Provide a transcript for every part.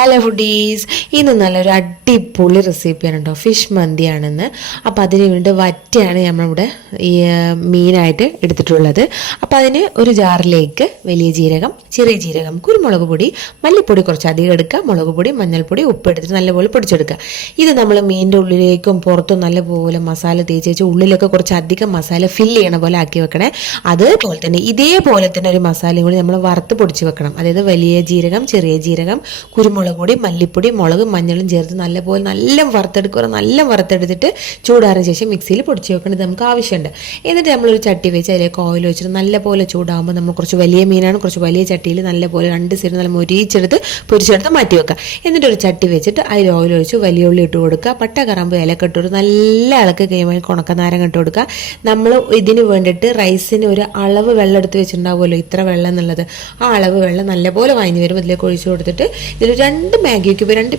Hello foodies, ഇന്ന് നല്ലൊരു അടിപൊളി റെസിപ്പിയാണ് കേട്ടോ. ഫിഷ് മന്തിയാണെന്ന്. അപ്പോൾ അതിന് വേണ്ടി വറ്റയാണ് നമ്മളിവിടെ ഈ മീനായിട്ട് എടുത്തിട്ടുള്ളത്. അപ്പോൾ അതിന് ഒരു ജാറിലേക്ക് വലിയ ജീരകം, ചെറിയ ജീരകം, കുരുമുളക് പൊടി, മല്ലിപ്പൊടി കുറച്ച് അധികം എടുക്കുക, മുളക് പൊടി, മഞ്ഞൾപ്പൊടി, ഉപ്പ് എടുത്തിട്ട് നല്ലപോലെ പൊടിച്ചെടുക്കുക. ഇത് നമ്മൾ മീനിൻ്റെ ഉള്ളിലേക്കും പുറത്തും നല്ലപോലെ മസാല തേച്ച് വെച്ച് ഉള്ളിലൊക്കെ കുറച്ച് അധികം മസാല ഫില്ല് ചെയ്യണ പോലെ ആക്കി വെക്കണേ. അതുപോലെ തന്നെ ഇതേപോലെ തന്നെ ഒരു മസാലയും കൂടി നമ്മൾ വറുത്ത് പൊടിച്ച് വെക്കണം. അതായത് വലിയ ജീരകം, ചെറിയ ജീരകം, കുരുമുളക് പൊടി, മല്ലിപ്പൊടി, മുളക്, മഞ്ഞളും ചേർത്ത് നല്ലപോലെ നല്ല വറുത്തെടുത്തിട്ട് ചൂടാറിയ ശേഷം മിക്സിയിൽ പൊടിച്ച് വെക്കേണ്ടത് നമുക്ക് ആവശ്യമുണ്ട്. എന്നിട്ട് നമ്മളൊരു ചട്ടി വെച്ച് അതിലേക്ക് ഓയിൽ വെച്ചിട്ട് നല്ലപോലെ ചൂടാകുമ്പോൾ നമ്മൾ കുറച്ച് വലിയ മീനാണ്, കുറച്ച് വലിയ ചട്ടിയിൽ നല്ലപോലെ രണ്ട് സൈഡ് നല്ല മൊരിച്ചെടുത്ത് പൊരിച്ചെടുത്ത് മാറ്റി വെക്കുക. എന്നിട്ടൊരു ചട്ടി വെച്ചിട്ട് അതിൽ ഓയിൽ ഒഴിച്ച് വലിയ ഉള്ളി ഇട്ട് കൊടുക്കുക. പട്ട, കറാമ്പ്, ഇലക്കെ ഇട്ട് നല്ല ഇളക്ക് കഴിയുമ്പോൾ ഉണക്കനാരങ്ങ ഇട്ട് കൊടുക്കുക. നമ്മൾ ഇതിന് വേണ്ടിയിട്ട് റൈസിന് ഒരു അളവ് വെള്ളം എടുത്ത് വെച്ചിട്ടുണ്ടാവുമല്ലോ, ഇത്ര വെള്ളം എന്നുള്ളത്. ആ അളവ് വെള്ളം നല്ലപോലെ വാങ്ങി വരുമ്പോൾ ഇതിലേക്ക് ഒഴിച്ചു കൊടുത്തിട്ട് ഇതിൽ രണ്ട്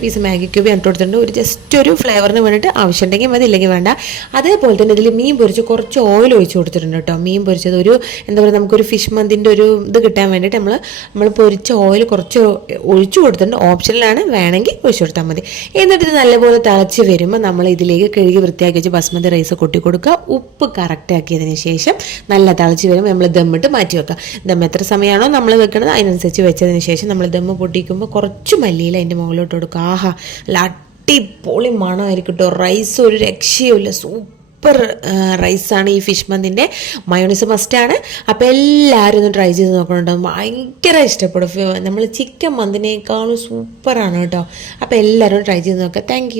പീസ് മാഗി ക്യൂബ് ഇട്ട് കൊടുത്തിട്ടുണ്ട്. ഒരു ജസ്റ്റ് ഒരു ഫ്ലേവറിന് വേണ്ടിയിട്ട് ആവശ്യമുണ്ടെങ്കിൽ മതി, ഇല്ലെങ്കിൽ വേണ്ട. അതേപോലെ തന്നെ ഇതിൽ മീൻ പൊരിച്ച് കുറച്ച് ഓയിൽ ഒഴിച്ച് കൊടുത്തിട്ടുണ്ട് കേട്ടോ. മീൻ പൊരിച്ചത് ഒരു എന്താ പറയുക, നമുക്കൊരു ഫിഷ് മന്തിൻ്റെ ഒരു ഇത് കിട്ടാൻ വേണ്ടിയിട്ട് നമ്മൾ പൊരിച്ച ഓയിൽ കുറച്ച് ഒഴിച്ചു കൊടുത്തിട്ടുണ്ട്. ഓപ്ഷനിലാണ്, വേണമെങ്കിൽ ഒഴിച്ചു കൊടുത്താൽ മതി. എന്നിട്ട് ഇത് നല്ലപോലെ തിളച്ച് വരുമ്പോൾ നമ്മൾ ഇതിലേക്ക് കഴുകി വൃത്തിയാക്കി വെച്ച് ബസ്മതി റൈസ് കൊട്ടി കൊടുക്കുക. ഉപ്പ് കറക്റ്റ് ആക്കിയതിന് ശേഷം നല്ല തിളച്ച് വരുമ്പോൾ നമ്മൾ ദമ്മിട്ട് മാറ്റി വെക്കുക. ദം എത്ര സമയമാണോ നമ്മൾ വെക്കുന്നത് അതിനനുസരിച്ച് വെച്ചതിന് ശേഷം നമ്മൾ ദമ്മ് പൊട്ടിക്കുമ്പോൾ കുറച്ച് മല്ലിയില അതിൻ്റെ മുകളിലോട്ട് കൊടുക്കുക. ആഹാ, നല്ല അടിപൊളി മണമായിരിക്കും കേട്ടോ. റൈസ് ഒരു രക്ഷയുമില്ല, സൂപ്പർ റൈസാണ് ഈ ഫിഷ് മന്തിൻ്റെ. മയോണൈസ് മസ്റ്റാണ്. അപ്പോൾ എല്ലാവരും ഒന്ന് ട്രൈ ചെയ്ത് നോക്കണുണ്ടാവും, ഭയങ്കര ഇഷ്ടപ്പെടും. നമ്മൾ ചിക്കൻ മന്തിനേക്കാളും സൂപ്പറാണ് കേട്ടോ. അപ്പോൾ എല്ലാവരും ട്രൈ ചെയ്ത് നോക്കുക. താങ്ക്